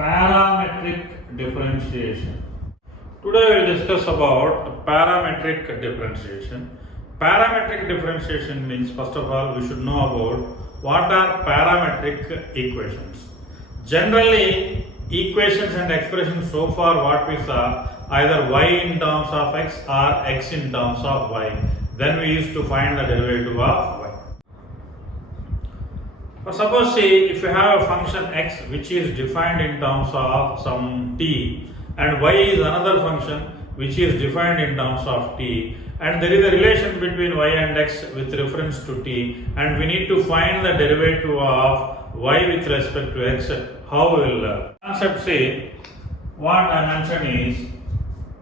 parametric differentiation. Today we will discuss about parametric differentiation. Parametric differentiation means, first of all, we should know about what are parametric equations. Generally, equations and expressions so far what we saw, either y in terms of x or x in terms of y. Then we used to find the derivative of y. But suppose see, if you have a function x which is defined in terms of some t, and y is another function which is defined in terms of t, and there is a relation between y and x with reference to t, and we need to find the derivative of y with respect to x. How we will learn? Concept say, what I mentioned is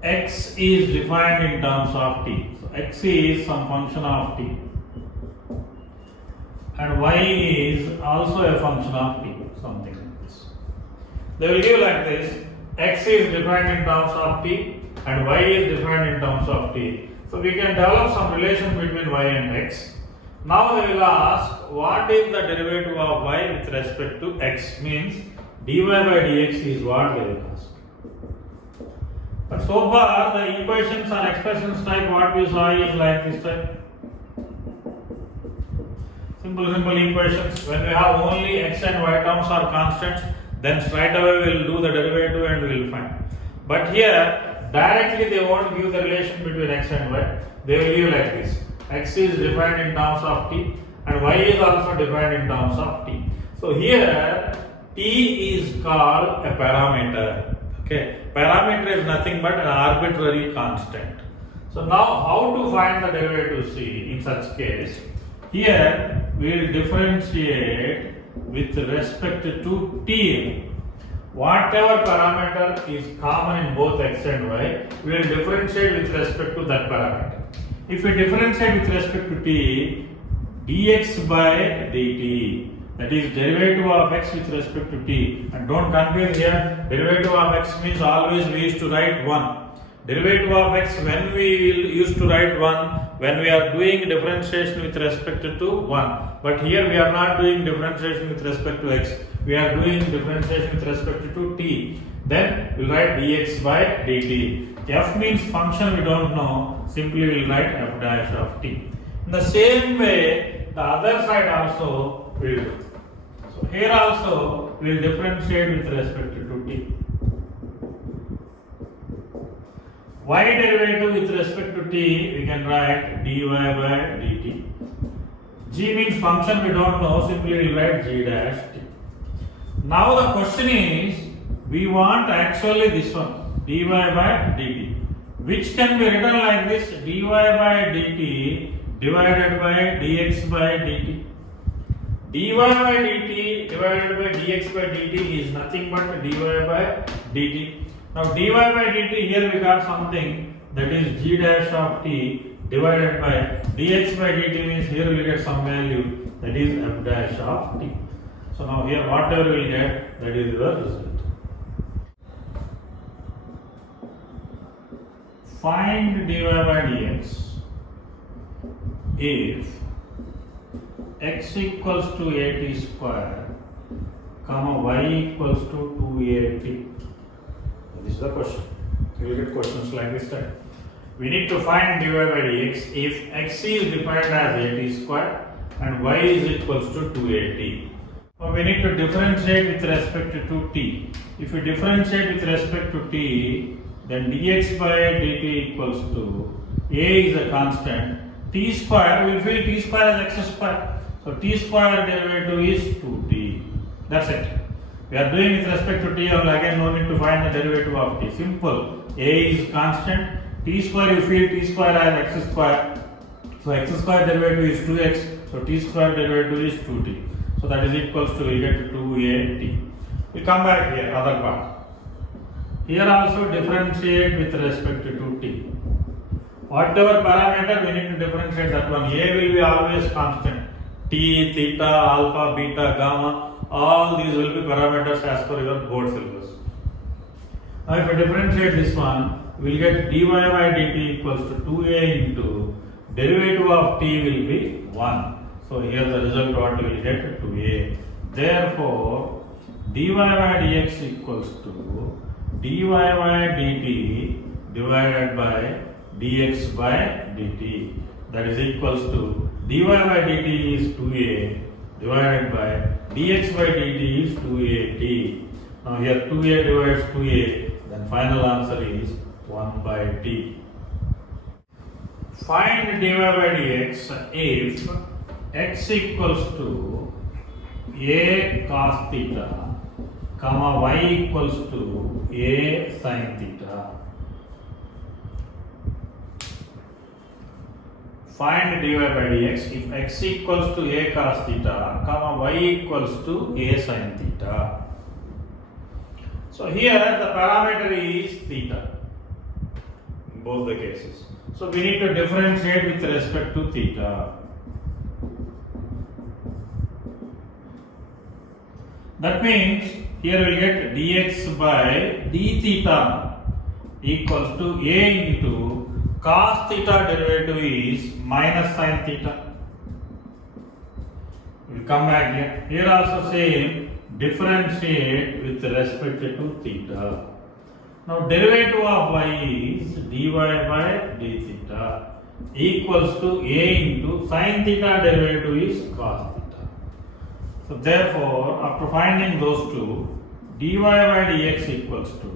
x is defined in terms of t. So x is some function of t, and y is also a function of t, something like this. They will give like this: x is defined in terms of t and y is defined in terms of t. So we can develop some relation between y and x. Now they will ask what is the derivative of y with respect to x, means dy by dx is what they will ask. But so far the equations or expressions type what we saw is like this type. Simple equations. When we have only x and y terms are constants, then straight away we will do the derivative and we will find. But here directly they won't give the relation between x and y. They will give like this: x is defined in terms of t and y is also defined in terms of t. So here t is called a parameter. Okay, parameter is nothing but an arbitrary constant. So now how to find the derivative? See, in such case, here we will differentiate with respect to t. Whatever parameter is common in both x and y, we will differentiate with respect to that parameter. If we differentiate with respect to t, dx by dt, that is derivative of x with respect to t. And don't confuse here, derivative of x means always we used to write 1. Derivative of x, when we used to write 1, when we are doing differentiation with respect to 1. But here we are not doing differentiation with respect to x, we are doing differentiation with respect to t. Then we will write dx by dt. F means function we don't know, simply we will write f dash of t. In the same way, the other side also we will do. So here also we will differentiate with respect to t. Y derivative with respect to t, we can write dy by dt. G means function we don't know, simply we will write g dash t. Now the question is, we want actually this one, dy by dt, which can be written like this: dy by dt divided by dx by dt. dy by dt divided by dx by dt is nothing but dy by dt. Now dy by dt, here we got something that is g dash of t divided by dx by dt, means here we will get some value that is f dash of t. So now here whatever we will get, that is the result. Find dy by dx if x equals to at square, comma y equals to 2at. This is the question. You will get questions like this type. We need to find dy by dx if x is defined as at square and y is equals to 2at. So we need to differentiate with respect to t. If we differentiate with respect to t, then dx by dt equals to a is a constant, t square, we will fill t square as x square. So t square derivative is 2t. That's it. We are doing with respect to t, and again no need to find the derivative of t. Simple. A is constant, t square you fill t square as x square. So x square derivative is 2x, so t square derivative is 2t. So that is equals to, we get 2at. We come back here, other part. Here also differentiate with respect to t. Whatever parameter we need to differentiate that one. A will be always constant. T, theta, alpha, beta, gamma, all these will be parameters as per your board syllabus. Now if we differentiate this one, we will get dy by dt equals to 2a into derivative of t will be 1. So here the result what we will get 2a. Therefore, dy by dx equals to dy by dt divided by dx by dt. That is equals to dy by dt is 2a divided by dx by dt is 2at. Now here 2a divides 2a, then final answer is 1 by t. Find dy by dx if x equals to a cos theta, comma y equals to a sin theta. Find dy by dx if x equals to a cos theta, comma y equals to a sin theta. So here the parameter is theta in both the cases. So we need to differentiate with respect to theta. That means here we will get dx by d theta equals to a into cos theta derivative is minus sin theta. We will come back here. Here also same, differentiate with respect to theta. Now derivative of y is dy by d theta equals to a into sin theta derivative is cos theta. So therefore, after finding those two, dy by dx equals to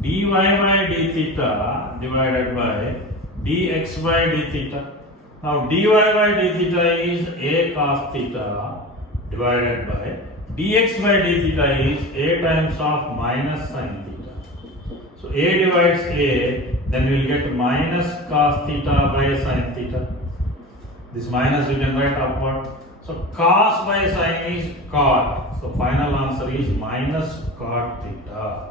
dy by d theta divided by dx by d theta. Now dy by d theta is a cos theta divided by dx by d theta is a times of minus sin theta. So a divides a, then we will get minus cos theta by sin theta. This minus we can write upward. So cos by sin is cot. So final answer is minus cot theta.